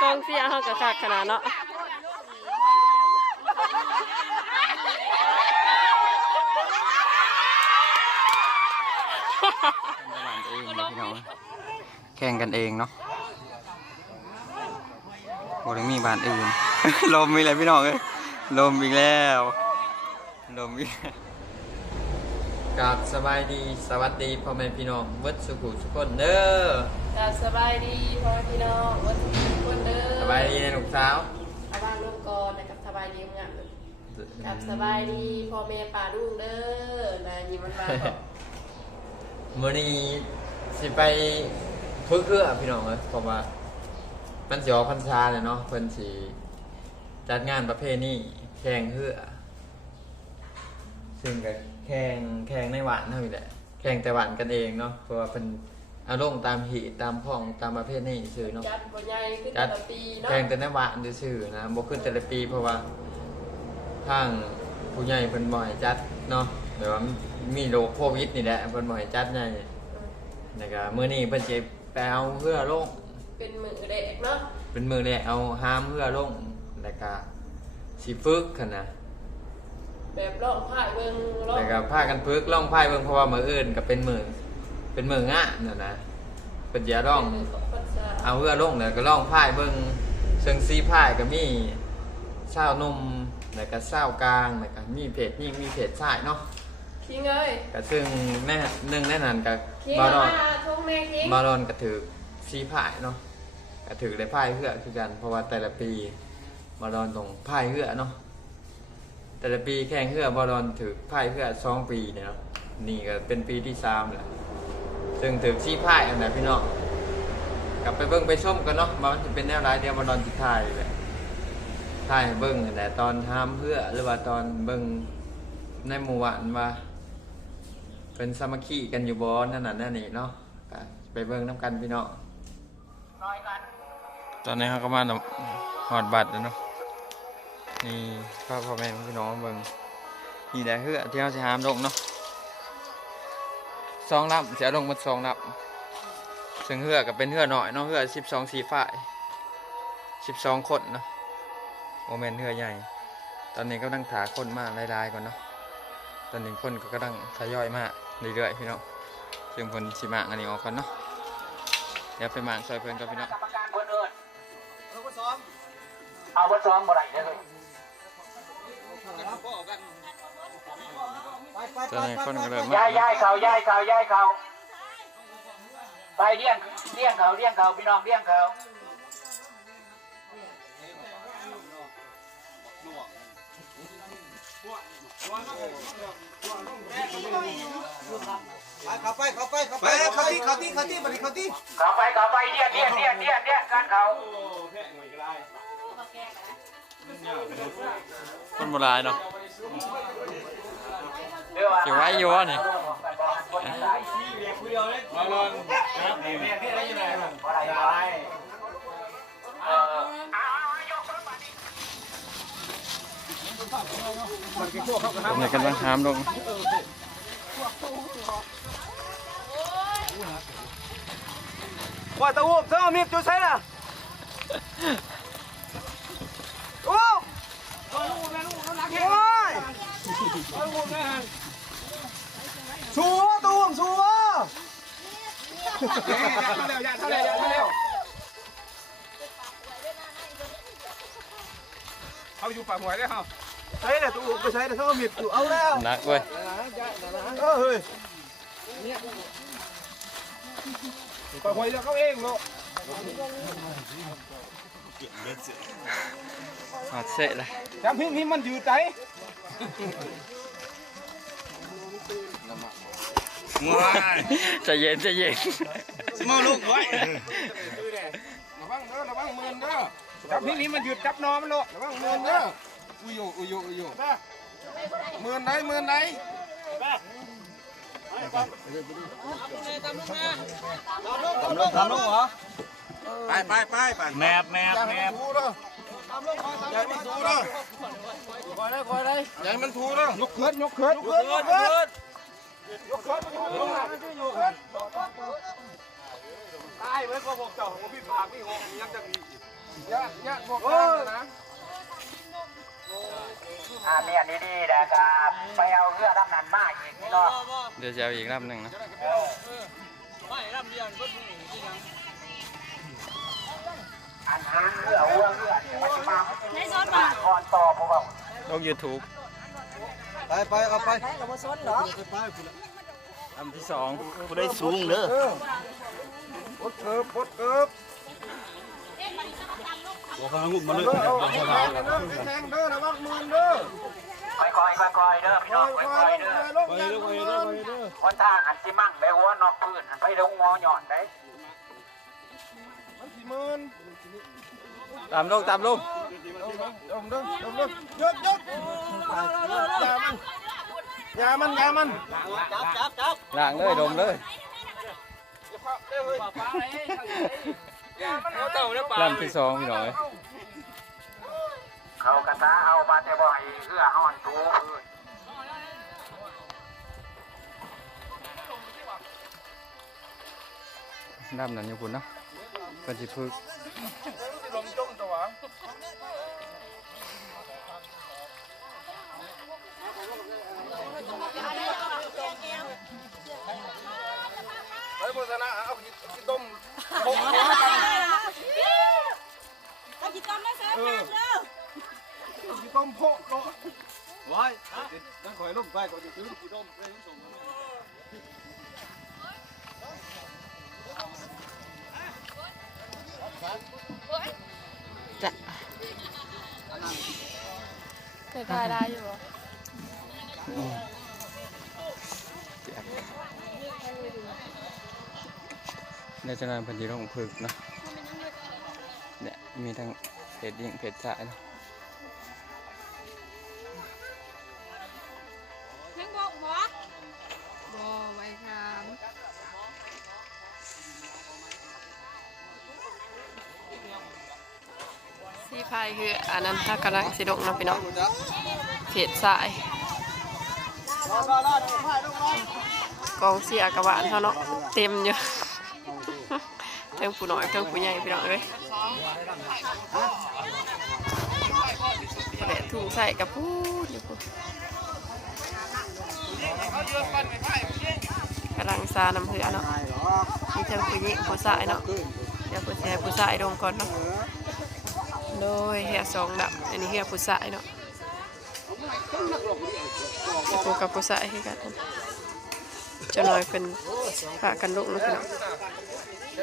กองเสียเฮาก็คักขนาดเนาะแข่งกันเองเนาะโบได้มีบ้านอื่น ลมมีอะไรพี่น้องเอ้ยลมอีกแล้ว ลมอีกแล้วกับสบายดี สวัสดีพ่อแม่พี่น้องเวิร์ดสุขุทุกคนเด้อ กับสบายดีพ่อแม่พี่น้องวันทุกคนเด้อสบายดีในลูกสาวเอาบ้างลูกก่อนนะครับสบายดีมั้งอะกับสบายดีพ่อแม่ป่าลุงเด้อนายยิ้มมันมาบอกมื่อนี้สิไปฝึกเรือพี่น้องเอ้ยเพราะว่ามันสิออกพรรษาเลยเนาะเพิ่นสิจัดงานประเพณีแข่งเรือซึ่งก็แข่งแข่งในหวานเท่านี้แหละแข่งแต่หวานกันเองเนาะเพราะว่าเป็น อารมณ์ตามหีตามพ่องตามประเภทนี้ซื่อเนาะจัดบนใหญ่ขึ้นจัแต่ดละปีเนาะแข่งแต่ในหวานซื่อๆนะบ่ขึ้นแต่ละปีเพราะว่าทางผู้ใหญ่เพิ่นบ่ให้จัดเนาะเดี๋ยวามีโรคโควิดนี่แหละเพิ่นบ่ให้จัดใหญ่แล้วก็มื้อนี้เพิ่นสิไปเอาเพื่อลงเป็นมือเด็กเนาะเป็นมื้อแรกเอาหามเพื่อลงแล้วก็สิฝึกคั่นนะแบบร้องไห้เบิ่งร้องแล้วก็พากันฝึกล่องพายเบิ่งเพราะว่ามื้ออื่นก็เป็นมื้อ เป็นมื้องานน่ะนะเพิ่นจะร้องเป็นมืของพรรษาเอาเพื่อลงแล้วก็ล่องพายเบิ่งเชิงซีพายก็มีเช้าวนมแล้วก็เช้ากลางแล้วก็มีเพจยิ่งมีเพจชายเนาะคิงเอ้ยก็ซึ่งแน่หนึ่งในนั้นก็คิงบาเอารอนมาทุ่งแม่คิงบารอนก็ถือซีพายเนาะก็ถือได้พายเพื่อคือกันเพราะว่าแต่ละปีบารอนต้องพายเพื่อเนาะแต่ละปีแข่งเพื่อบารอนถือพายเพื่อสองปีเนี่ยเนาะนี่ก็เป็นปีที่สามแหละ ซึ่งถือซีพายอันไหนพี่น้องกลับไปเบิ้งไปส้มกันเนาะมันจะเป็นแนวไรเดียวบารอนที่ทายเลยทายให้เบิ้งอันไหนตอนทำเพื่อหรือว่าตอนเบิ้งในหมู่บ้านว่าเป็นสามัคคีกันอยู่บอนนั่นน่ะนั่นนี่เนาะไปเบิ่งน้ำกันพี่น้องตอนนี้เขาก็มาหอดบัตรแล้วเนาะนี่พ่อพ่อแม่พี่น้องเบิ่งนี่แหละเฮือที่เขาจะหามลงเนาะ สองลำจะลงมาสองลำซึ่งเฮือก็เป็นเฮือหน่อยเนาะเฮือสิบสองสีฝ่ายสิบสองคนเนาะโมเมนเฮือใหญ่ ตอนนี้ก็นั่งถาคนมาหลายๆก่อนเนาะตอนนี้คนก็กำลังทยอยมาเรื่อยๆพี่น้องซึ่งคนสิมางอันนี้ออกก่อนเนาะเดี๋ยวไปมางซอยเพื่อนกับพี่น้องกรรมการเพิ่นเอิ้นเอาบ่ซ้อมบ่ได้เด้อ ตอนนี้คนก็เริ่มมาย้ายย้ายเขาย้ายเขาย้ายเขาไปเลี้ยงเลี้ยงเขาเลี้ยงเขาพี่น้องเลี้ยงเขาเขาไปเขาไปเขาไปเขาที่เขาที่เขาที่บัดนี้เขาที่เขาไปเขาไปเลี้ยงเลี้ยงเลี้ยงเลี้ยงเลี้ยงกันเขาคนโบราณเนาะ เดี๋ยวว่าเกี่ยวไว้อยู่วะนี่มาลอนเออผมเลยกำลังหามลงว่าตะวุบเธอมีดจุดใช่ล่ะโอ้ย ชัวตะวุบชัวเขาอยู่ปากหวยได้เหรอใช่เลยตะวุบไปใช้แต่เขามีดเอาแล้วหนักเว้ยเออเฮ้ยปล่อยเดี๋ยวเขาเองเนาะหอดเสะเลยจำพี่พี่มันยืดใจ ใจเย็นใจเย็นมาลูกไว้ระวังเด้อระวังมือเด้อจับพี่นี่มันยืดจับนอมันโลระวังมือเด้ออุยโยอุยโยอุยโยมือไหนมือไหนทำลงทำลงเหรอไปไปไปไปแมบแมบแมบ ทูเด้ออย่มันทูเด้อคอยได้คอยได้อย่มันทูเด้อยกเขินยกเขินยกเขินยกเขินยกเขินยกเขินยกเขินตายไว้ก็พวกเจ้าของพี่ปากพี่หงยังจะมียะยะพวกนั้นนะอาเมียนดีนะครับไปเอาเรือดำนันมาอีกนี่เนาะเดี๋ยวจะเอาอีกลำหนึ่งนะอันหางเรือหัวเรือเนี่ยมั ลงยูทูบไปไปเอาไปลำที่สองกูได้สูงเด้อปดเกิบปดเกิบบอกเขางุ่มมาเลยเด้อเอาแทงเด้อแทงเด้อระวังมือเด้อค่อยๆค่อยๆเด้อพี่น้องค่ค่ออยยๆๆลเด้องไปลงไปลงไปเด้อวันทางอันสิมั่งไปหัวนอกพื้นอันไปลงงอหย่อนได้มันสี่หมื่น ตามลงตามลงดมเด้อดมเด้อยกยกยามันยามันยามันล้างเลยดมเลยลำที่สองพี่น้อยเขากระทาเอามาแต่บ่ให้เรือห่อนทูพื้นลำนั้นอยู่คุณเนาะเป็นสิพึก ลมจุ่มตัวเฮ้ยโฆษณาเอากินต้มหกหัวกันเอาจิตกรรมได้แสนงานเด้อกินต้มโพะเนาะว้ายนั่นขอยลมไปก่อนจะซื้อกินต้มไปส่ง เคยพายได้อยู่บ่ในจังหวัดพันธีลงพึกเนาะเนี่ยมีทั้งเพจยิงเพจจ่ายเนาะ คืออันนั้นถ้ากำลังสิดกเนาะพี่น้องเพจสายกองเสียกระบาลเขาเนาะเต็มอยู่เทิงผู้น้อยเทิงผู้ใหญ่พี่น้องเอ้ยแดดถุงใส่กับพูดอยู่พูดกำลังซาน้ำเหือเนาะมีเทิงผู้หญิงผู้ชายเนาะเดี๋ยวผู้ชายผู้ชายดมก่อนเนาะ โดยเหือสองดับอันนี้เหือผู้ชายเนาะผูกับผู้ชายคือกันเจะน้อยเป็นพากันลุกนะพี่น้อง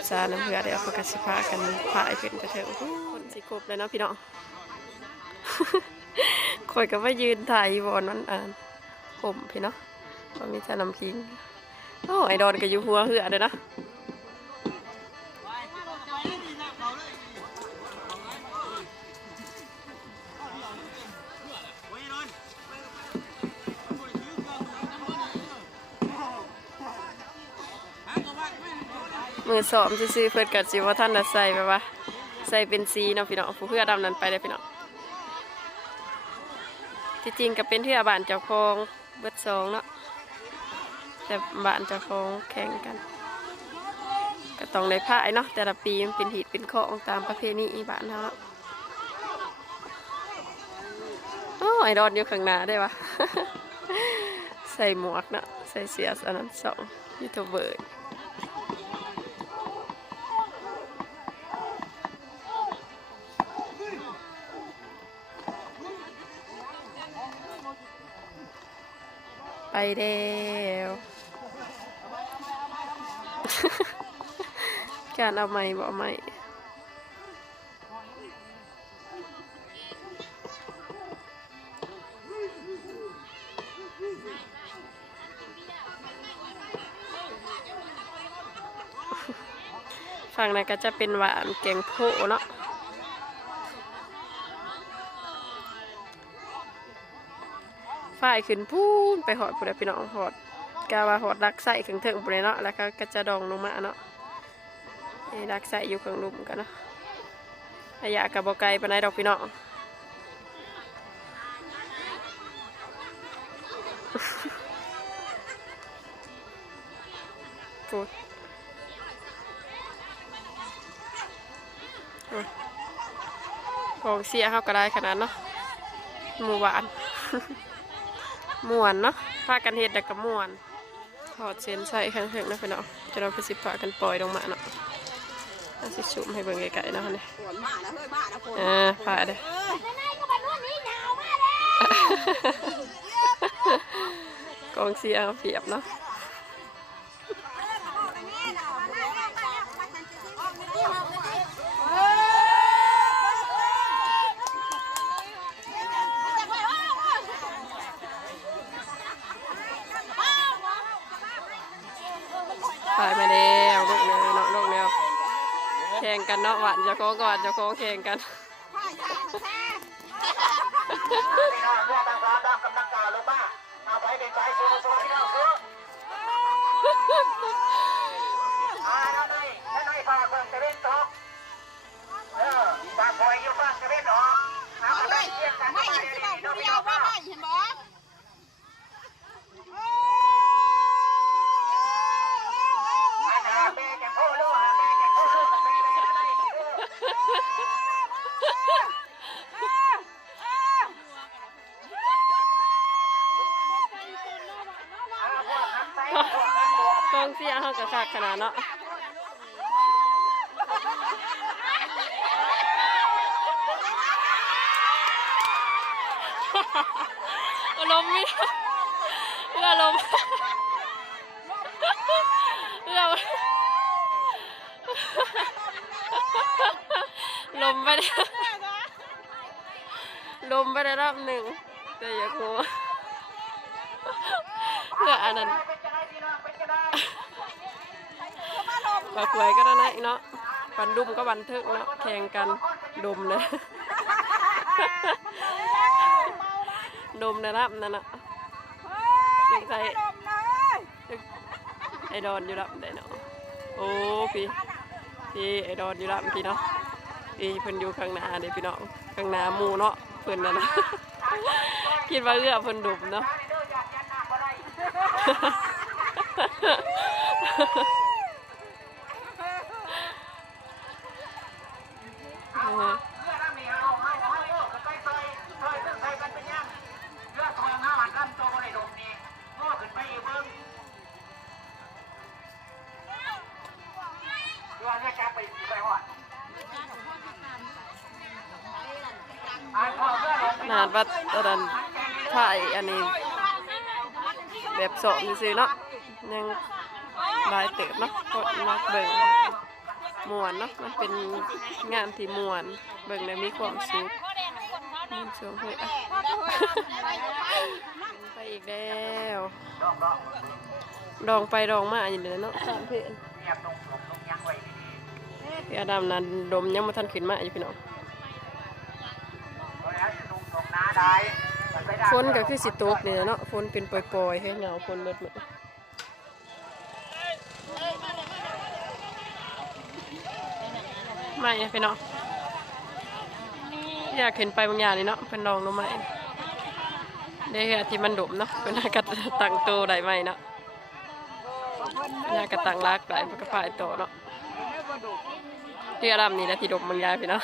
ซาน้ำเหือเดี๋ยวเพิ่นก็สิพากันพาไอเป็นไปเถอะโอ้โหคนสิครบเลยเนาะพี่น้องคอยก็มายืนถ่ายบอลนั้นอ่านผมพี่เนาะว่ามีแต่น้ำพิงโอ้ไอดอนก็อยู่หัวเหือเด้อนะ มือสอมซื้อเพิ่อนกัดสิว่าท่านน่ะใส่แบบว่าใส่เป็นสีเนาะพี่น้องผู้เพื่อดำนั้นไปเลยพี่น้องที่จริงก็เป็นเทือบานเจ้าของเบิดสองเนาะแต่บานเจ้าของแข่งกันก็ต้องได้พายเนาะแต่ละปีมันเป็นหีดเป็นของตามประเพณีอีบ้านเนาะโอ้ไอรอนอยู่ข้างหน้าได้ปะใส่หมวกเนาะใส่เสื้ออันนั้นสองยูทูบเบอร์ ไปเดียวการเอาไม้บ่เอาไม้ฝั่งนั้นก็จะเป็นหวานแกงโพเนาะ ฝ่ายขึ้นพูนไปหอดผู้ใดพี่น้องหอดกาว่าหอดรักใส่ถึงเถึงผู้ใดเนาะแล้วก็ก็จะดองลงมาเนาะไอ้รักใส่อยู่ข้างลุมกันเนาะระยะกับบไกลปานใดดอกพี่น้องพูดอืมของเสียเขาก็ได้ขนาดเนาะหมู่หวาน ม่วนเนาะพากันเห็ดแต่ก็ม่วนถอดเส้นใส่ข้างถึงนะพี่น้องจะเราไปสิพากันปล่อยลงมาเนาะเอาสิชุมให้เบิ่งไกลๆเนาะเนี่ยอ่าพาเด้อกองเสียเอาเปรียบเนาะ กันเนาะหวานเจะโค้งก่อนเจะโค้งแข่งกันพี่น้องเรือต่างๆตามกำลังกาลงมาเอาไปเป็นสายสูงสวัสดีพี่น้องคืออ่าน้าน่อยน้าน่อยฝากเบิ่งตะเวนตกเออฝากคอยอยู่ฝากตะเวนออกเอาไปเที่ยงกันไม่เห็นที่บอกผู้เดียวว่าไม่เห็นบอั เสียเขากระคักขนาดเนาะอารมณ์ไม่ได้เพื่ออารมณ์เพื่อลมไปได้ลมไปได้รอบหนึ่งแต่อย่าโง่เพื่ออันนั้น เป็นจะได้พี่น้องเป็นจะได้ ปลาขวยก็ได้นะเนาะปันดุมก็บันทึกเนาะแข่งกันดมเลยดมนะครับนั่นน่ะยังใส่ไอดอนอยู่รับได้เนาะโอ้พี่พี่ไอดอนอยู่รับพี่เนาะพี่เพิ่นอยู่ข้างหน้าเด้พี่น้องข้างหน้าหมู่เนาะเพิ่นนั่นนะคิดว่าเอื้อเพิ่นดุมเนาะ นพ่อเพื่อนนาดว่าตอนนั้นถ่ายอันนี้ แบบสอนซื้อเนาะยังลายเติบเนาะกดมาเบิ่งมวนเนาะมันเป็นงานที่มวนเบิ่งแล้วมีความสุขมันสวงเฮ้ยไปอีกแล้วดองไปดองมาอยู่เลยเนาะสามเพนเงียบตรงผมตรงยังไว้ดีพี่อาดามนั้นดมยังมาทันขึ้นมาอยู่พี่น้อง ฝนก็คือสิตกนี่แหละเนาะฝนเป็นปล่อยๆให้เงาฝนเบิดมื้อไม่พี่น้องอยากเห็นไปบางอย่างนี่เนาะเป็นลองลงมาเดี๋ยวที่มันดมเนาะเป็นอากาศตังโตได้ไหมเนาะอยากกระตังลากได้มันก็พายโตเนาะเรือดำนี่แหละที่ดมบางอย่างพี่น้อง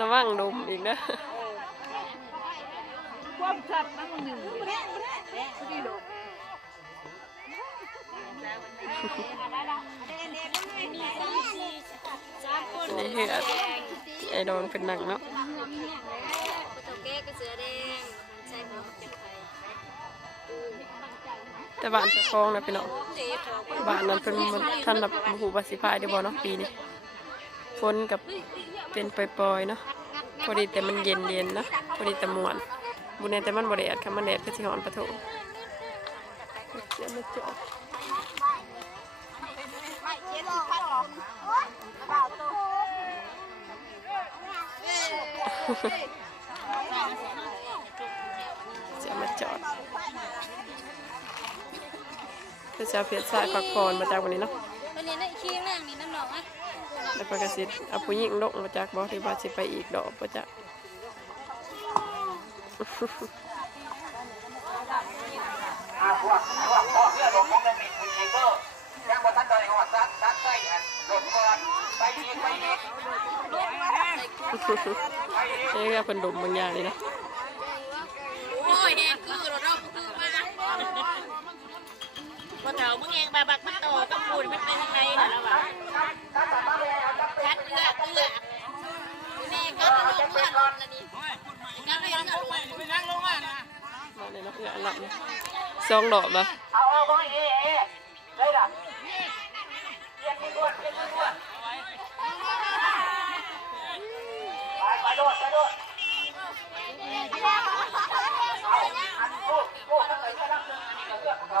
ระวังดมอีกนะนี่คือไอ้โดนเป็นหนังเนาะตัวแก้ก็เสือแดงใช่บ่เป็นไผ แต่บ้านเจะคลองนะพี่น้องเจ็บท้องบ้านนั้นเป็นบ่ท่านแบบหูบาสิพายได้บ่เนาะปีนี้ฝนกับเป็นปล่อยๆเนาะพอดีแต่มันเย็นเย็นๆนะพอดีแต่มวนบุญเนี่ยแต่มันบ่แดดค่ะมันแดดก็สิหอนปะโถเดี๋ยวมาเจะไม่เจ็บพัดหรอกาตัวจะมาจอด คือชาเพียรสายพักผ่อนมาจากวันนี้เนาะวันนี้นะขี้ล่างนี่น้ำหนองอะแล้วประกาศิษย์เอาผู้หญิงลงมาจากบอที่บาสิไปอีกดอกมาจากนี่ก็เป็นดมบางอย่างเลยนะโอ้ยแดงคือรถเราคือมา ว่าเถามึงเองบาบักมันโตกับปูนมันเป็นยังไงนะเราอะชัดเลือกเลือกแม่ก็จะลงเลือดลงแล้วนี่ก็เลยเลือดลงไปนั่งลงมานะมาเลยนะเอืออันหลับสองดอกมาเอาเอาไปเอ๊ะเอ๊ะได้ละเรียกที่ด่วนเรียกที่ด่วนไปไปโดดไปโดดเอาอันโอ้โอ้ทั้งหลายก็ทั้งนึงอันนี้ก็เลือกของเรา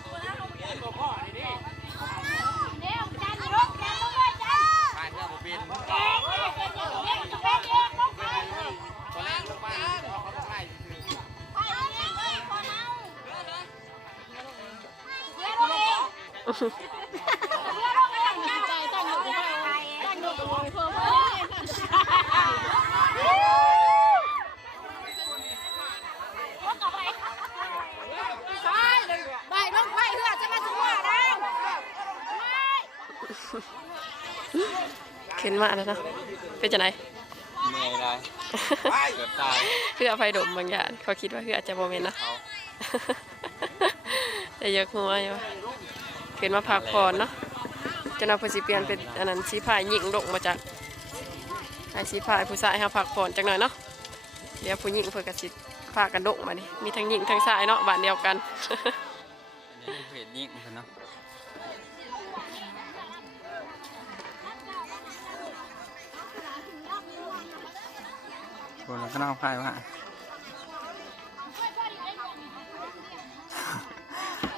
ขึ้นมาแล้วเนาะเป็นจะไหนเมื่อยไรเกือบตายเพื่อไฟดมบางอย่างเขาคิดว่าเพื่ออาจจะโมเมนต์นะเขาแต่เยอะหัวอยู่ขึ้นมาพักผ่อนเนาะจนเอาเพนสิเปลี่ยนเป็นอันนั้นสีพายหญิงลงมาจากไอ้สีพายผู้ชายให้พักผ่อนจังหน่อยเนาะเดี๋ยวผู้หญิงเพื่อกระสิพากันดกมานี่มีทั้งหญิงทั้งชายเนาะบ้านเดียวกันอันนี้เพจยิ่งเนาะ คนก็น่าพายว่า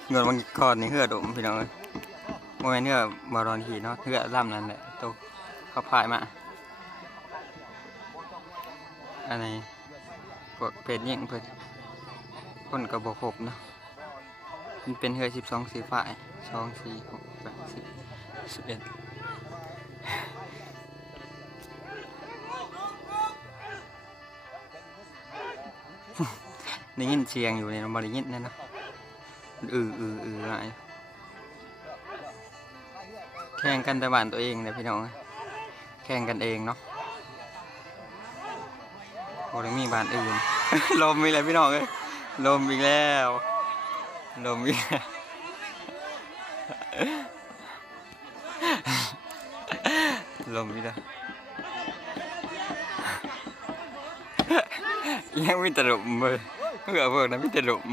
เงินมันก่อนนี่เหือดมพี่น้องเอ้ยโมเมนต์เหือบอลอนขี่เนาะเหือล่ำนั่นแหละตัวเขาพายมาอันนี้พวกเพจยิ่งเพิ่นคนกระบอกครบเนาะมันเป็นเหือสิบสองสีฝ่ายสองสี่หกแปดสิบสิบเอ็ด ได้ยินเสียงอยู่ในบริยินนั่นนะอืออืออืออะไรแข่งกันแต่บ้านตัวเองนะพี่น้องแข่งกันเองเนาะโอ้ยมีบ้านอื่นลมอีกแล้วพี่น้องเอ้ยลมอีกแล้วลมอีกแล้วลมอีกแล้วยังไมีแต่ลมเลย เมื่อเพิ่งนั้นมีแต่ลม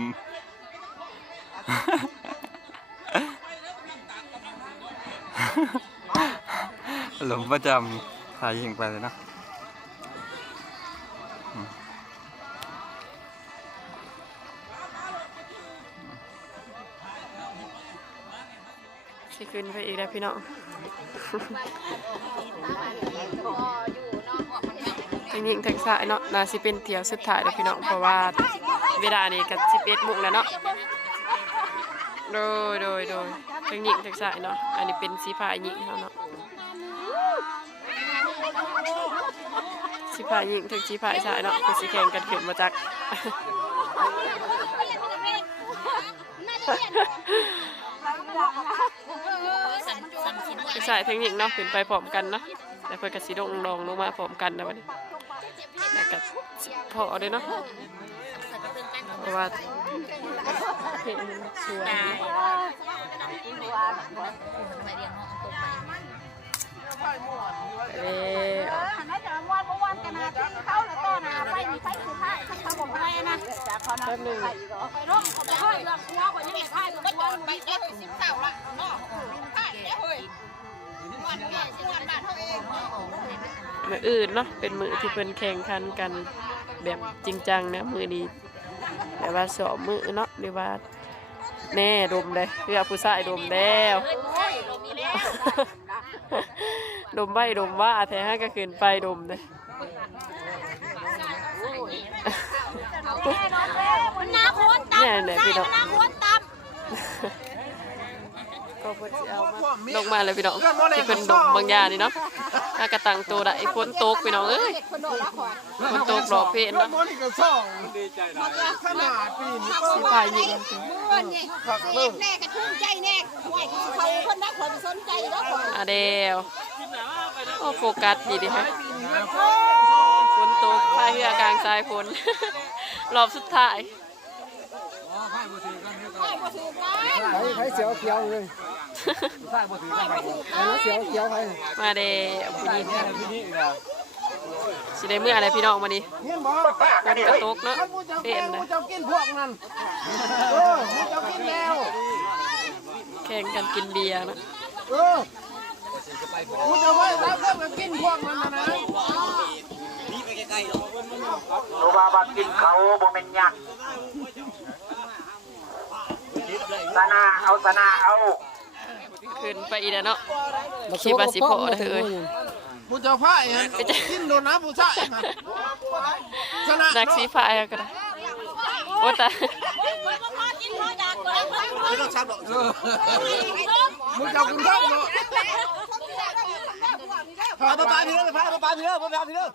ลมประจำพายิงไปเลยนะสิขึ้นไปอีกแล้วพี่น้องทั้งหญิงทั้งชายเนาะน่าสิเป็นเที่ยวสุดท้ายแล้วพี่น้องเพราะว่า เวลานี้ก็11โมงแล้วเนาะโดยโดยโดยทั้งหญิงทั้งชายเนาะอันนี้เป็นสีผ้าหญิงเขาเนาะสีผ้าหญิงทั้งสีผ้าชายเนาะคือสีแข่งกันขึ้นมาจากทั้งชายทั้งหญิงเนาะขึ้นไปพร้อมกันเนาะแล้วเพิ่นก็สิลงลงลงมาพร้อมกันนะบัดนี้แล้วก็สิพอเด้เนาะ เพราะว่าเพลงมันสวยไปแล้วหันมาจากวันเอวานกันนะที่เขาแล้วต้นนะไปมีไฟสุดท้ายเขาบอกอะไรนะจากเขานะแป๊บหนึงไปร่มเขาไปห้อยเรือนนี้ไม่พายกับครัวไปเจ้าสิบเต่าละนาะพายเฮ้ยวันแม่สิวันบ้านเขาเองมืออื่นเนาะเป็นมือที่เพิ่นแข่งขันกันแบบจริงจังนะมือนี้ แบบว่าสอบมือเนาะหรือว่า แน่ดมเลยเพื่อผู้ชายดมแล้วโอ้ยลมมีแล้วดมใบดมว่าแท้ห้าก็คืนไปดมเลยมันนาโคนตเนี่ยเนี่ยพี่น้องน้ำหัวต ก็เพิ่นสิเอามาลงมาเลยพี่น้องที่เพิ่นดมบางอย่างนี่เนาะถ้ากระตังตัวได้ฝนตกพี่น้องเอ้ยำคนโดนละครฝนตกหลอกเพลนแล้วเนาะมอนี่ก็ซ่องขนาดปีนี้ก็สิพายยิงเมื่อนี่เอ็ดแน่กระทุ่งใจแน่ห่วยเขาคนนักคนสนใจแล้วคนอะเดวโอ้โฟกัสดีดิฮะฝนตกพายเรือกลางสายฝนรอบสุดท้ายไม่บ่ถือกัน ใครใครเสียวเขียวเลยใช่บ่ถือกันไปเสียวเขียวใครมาเดวผู้หญิงสิได้เมื่ออะไรพี่น้องมานี่เห็นบ่ฝนกระตกเนาะท่านผู้เจ้าเป็แกนงนะผู้เจ้ากินพวกนั้นเออผู้เจ้ากินแล้วแข่งกันกินเบียร์เนาะเออผู้เจ้าไว้แล้วเพิ่นก็กินพวกนั้นนะนะหนูบาบักกินเขาบ่เป็นหยัง สนาเอาสนาเอาขึ้นไปอีกแล้วเนาะคิดว่าสิพอเด้อเอ้ยผู้เจ้าพายฮะกินโดนนะผู้ชายฮะชนะนักสีฟ้าก็ได้โอ้ตายกินพออยากเลยไม่ต้องชับหรอกผู้เจ้ากินข้าวเนาะพาไปปลาพี่เด้อพาไปปลาพี่เด้อพาไปปลาพี่เด้อ